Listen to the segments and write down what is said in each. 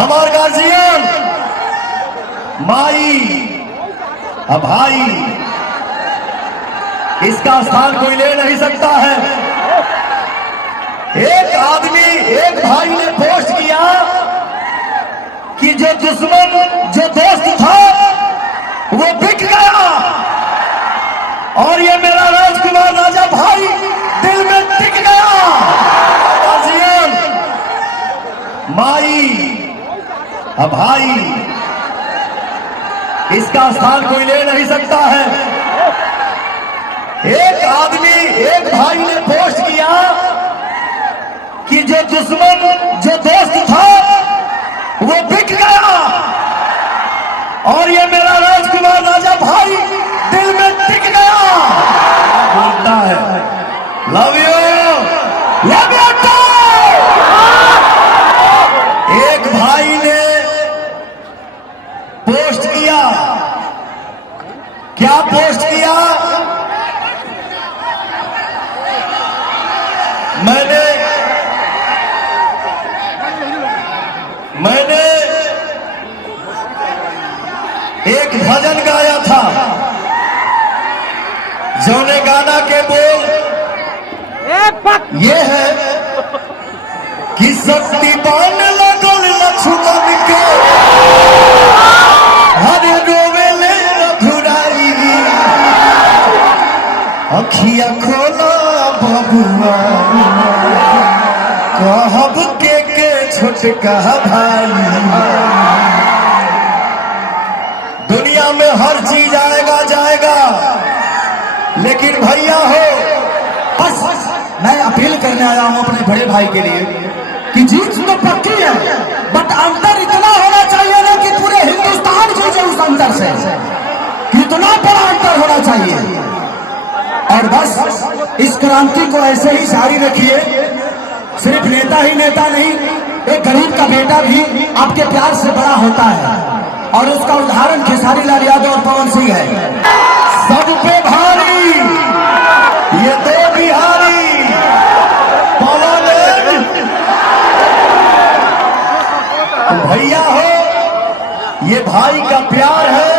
हमार गार्जियन माई अब भाई, इसका स्थान कोई ले नहीं सकता है। एक आदमी, एक भाई ने पोस्ट किया कि जो दुश्मन, जो दोस्त था वो बिक गया, और ये मेरा राजकुमार राजा भाई दिल में टिक गया। गार्जियन माई अब भाई, इसका स्थान कोई ले नहीं सकता है। एक आदमी, एक भाई ने पोस्ट किया कि जो दुश्मन, जो दोस्त था वो बिक गया, और ये मेरा राजकुमार राजा भाई दिल में टिक गया। बोलता है लव यू, लव यू। एक भाई ने पोस्ट किया, क्या पोस्ट किया? मैंने एक भजन गाया था, जौने गाना के बोल ये है कि शक्ति बान लगल लक्ष्मण के, हरे रोवेले रघुराई, अखिया खोला बबुआ, कहब के छोटका भाई। दुनिया में हर चीज आएगा जाएगा, लेकिन भैया हो, बस मैं अपील करने आया हूं अपने बड़े भाई के लिए कि जीत तो पक्की है, बट अंतर इतना होना चाहिए ना कि पूरे हिंदुस्तान जूझे उस अंतर से, कितना बड़ा अंतर होना चाहिए। और बस इस क्रांति को ऐसे ही जारी रखिए। सिर्फ नेता ही नेता नहीं, एक गरीब का बेटा भी आपके प्यार से बड़ा होता है, और उसका उदाहरण खेसारी लाल यादव और पवन सिंह है। सब पे भारी ये दो बिहारी, पवन भैया हो, ये भाई का प्यार है,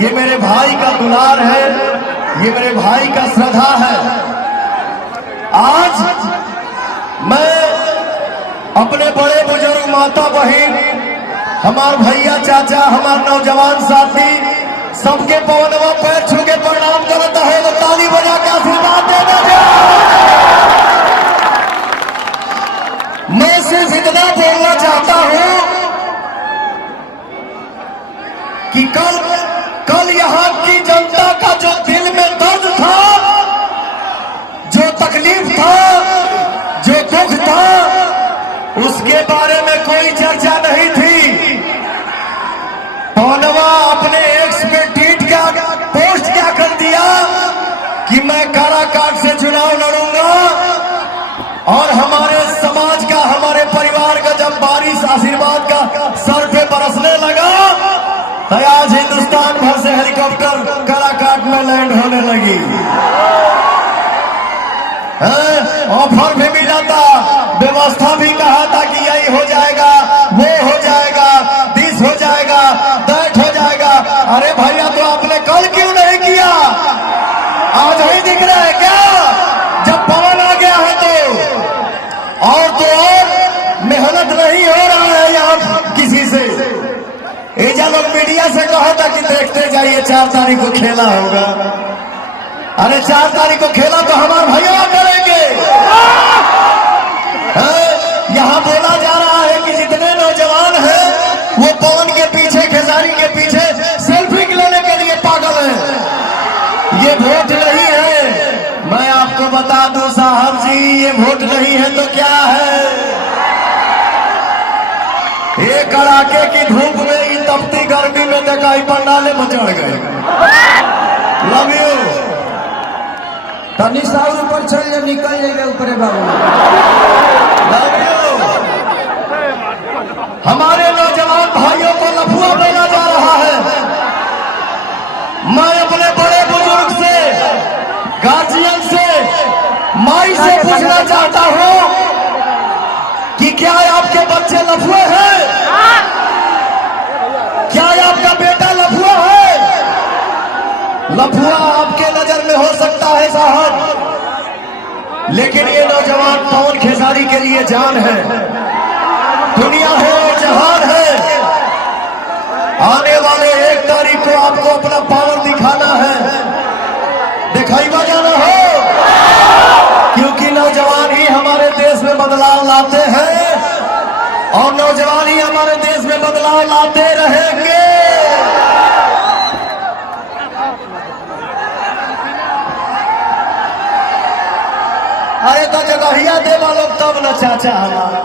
ये मेरे भाई का दुलार है, ये मेरे भाई का श्रद्धा है। आज मैं अपने बड़े बुजुर्ग, माता बहन, हमार भैया चाचा, हमार नौजवान साथी, सबके पवनवा पैर छू के प्रणाम करता है, तो ताली बजा के आशीर्वाद देना। मैं सिर्फ इतना बोलना चाहता हूं कि कल यहां की जनता का जो दिल में दर्द था, जो तकलीफ था, जो दुख था, उसके बारे में कोई चर्चा नहीं थी। पवनवा अपने एक्स पे ट्वीट क्या, पोस्ट क्या कर दिया कि मैं काराकाट से चुनाव लड़ूंगा, और हमारे समाज का, हमारे परिवार का जब बारिश आशीर्वाद का सर पे बरसने लगा, तो आज हिंदुस्तान भर से हेलीकॉप्टर काराकाट में लैंड होने लगी। ऑफर भी मिला था, व्यवस्था भी कहा था कि यही हो जाएगा, वो हो जाएगा, दिस हो जाएगा, दैट हो जाएगा। अरे भैया, तो आपने कल क्यों नहीं किया? आज ही दिख रहा है क्या? जब पवन आ गया है तो और मेहनत नहीं हो रहा है यहाँ किसी से। एजा लोग मीडिया से कहा था कि देखते जाइए 4 तारीख को खेला होगा। अरे 4 तारीख को खेला तो हमारे भैया करेंगे। यहाँ बोला जा रहा है कि जितने नौजवान हैं वो पवन के पीछे, खेसारी के पीछे सेल्फी लेने के लिए पागल हैं। ये वोट नहीं है, मैं आपको बता दूं साहब जी, ये वोट नहीं है तो क्या है? ये कड़ाके की धूप में, ये तपती गर्मी में दकाई पंडाले में चढ़ गए। Love you. तनी सा ऊपर चल जा, निकल जाएगा ऊपर बाबू। Love you. हमारे नौजवान भाइयों को लफुआ बोला जा रहा है। मैं अपने बड़े बुजुर्ग से, गार्जियन से, माई से पूछना चाहता हूं कि क्या आपके बच्चे लफुए हैं? लफुआ आपके नजर में हो सकता है साहब, लेकिन ये नौजवान पवन खेसारी के लिए जान है, दुनिया है और जहान है। आने वाले 1 तारीख को आपको अपना पावर दिखाना है, दिखाई बजाना हो, क्योंकि नौजवान ही हमारे देश में बदलाव लाते हैं और नौजवान ही हमारे देश में बदलाव लाते रहेंगे। अरे तो जगहिया दे वालों तब न चाचा हमारा।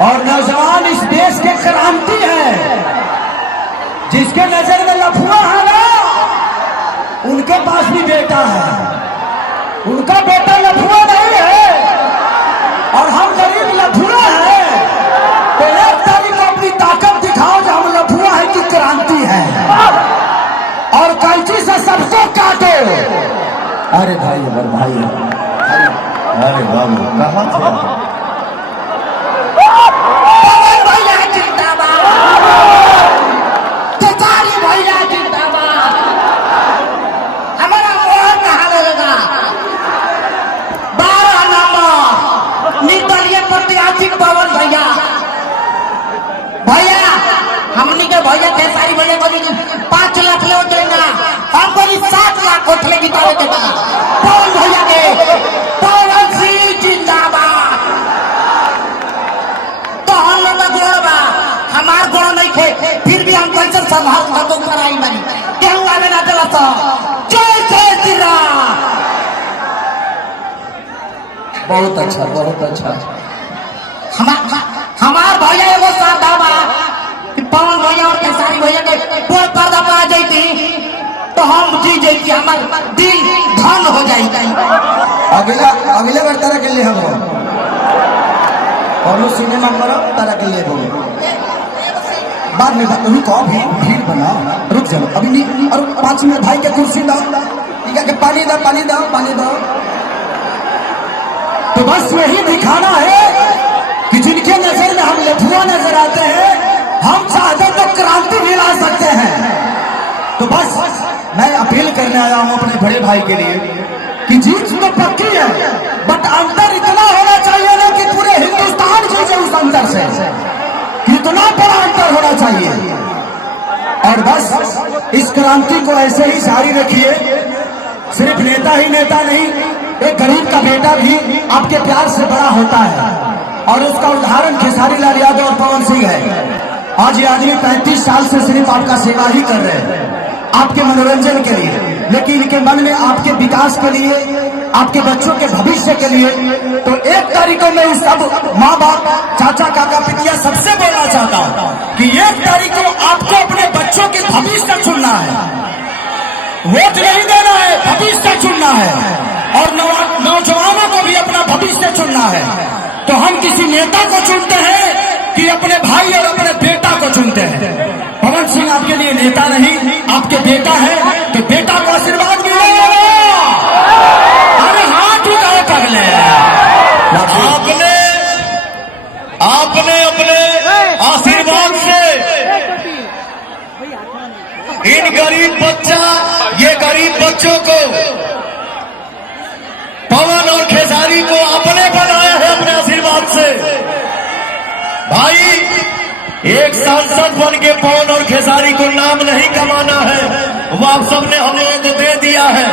और नौजवान इस देश के क्रांति है, जिसके नजर में लफुआ है ना, उनके पास भी बेटा है, उनका बेटा लफुआ नहीं है और हम गरीब लफुआ है। तो 1 तारीख को अपनी ताकत दिखाओ जो हम लफुआ है कि क्रांति है, और कैंची से सबको काटो। अरे भाई अरे बाबू कहाँ थे? पवन भैया जिंदाबाद, खेसारी भैया जिंदाबाद। हमारा मोहन कहाँ रहेगा? 12 नंबर निर्दलीय प्रत्याशी पवन भैया। भैया हमनी के भैया खेसारी भैया को 5 लाख ले देना, हमको 7 लाख वोट ले जितावे के बाद पवन भैया के। पवन सिंह जिंदाबाद। तो हम लोग का गोड़ बा, हमार गोड़ नहीं थे, फिर भी हम कैसे संभाल तो कराई बनी क्यों आगे ना चला तो जय जय श्री राम। बहुत अच्छा, बहुत अच्छा। हमार भैया एगो साधा बा, पवन भैया और खेसारी भैया के पोल पर्दा पा जाती तो हम जी जाती, हमार दिल धन हो जाती। अगले बार तरह के लिए हम और सिनेमा करो तरह के लिए बोलो, बाद में अभी तो अभी भीड़ बना, रुक जाओ अभी नहीं। और 5 मिनट भाई के कुर्सी दो, ठीक है, पानी दो पानी दो पानी दो। तो बस यही दिखाना है कि जिनके नजर में हम लफुआ नजर आते हैं, हम चाहते तो क्रांति भी ला सकते हैं। तो बस मैं अपील करने आया हूं अपने बड़े भाई के लिए कि जीत तो पक्की है, बट अंतर इतना होना चाहिए ना कि पूरे हिंदुस्तान जीते उस अंतर से, कितना बड़ा अंतर होना चाहिए। और बस इस क्रांति को ऐसे ही जारी रखिए। सिर्फ नेता ही नेता नहीं, एक गरीब का बेटा भी आपके प्यार से बड़ा होता है, और उसका उदाहरण खेसारी लाल यादव और पवन सिंह है। आज ये आदमी 35 साल से सिर्फ आपका सेवा ही कर रहे हैं, आपके मनोरंजन के लिए, लेकिन इनके मन में आपके विकास के लिए, आपके बच्चों के भविष्य के लिए। तो 1 तारीख को मैं सब माँ बाप, चाचा, काका, पितिया सबसे बोलना चाहता हूँ कि 1 तारीख को आपको अपने बच्चों के भविष्य चुनना है, वोट नहीं देना है, भविष्य चुनना है, और नौजवानों को भी अपना भविष्य चुनना है। तो हम किसी नेता को चुनते हैं कि अपने भाई और अपने बेटा को चुनते हैं। पवन सिंह आपके लिए नेता नहीं, आपके बेटा है, तो बेटा को आशीर्वाद मिलेगा। अरे हाथ उठाओ पगले। आपने अपने आशीर्वाद से इन ये गरीब बच्चों को, पवन और खेसारी को आपने बनाया है अपने आशीर्वाद से। भाई, एक सांसद बन के पवन और खेसारी को नाम नहीं कमाना है, वो आप सबने हमें दे दिया है।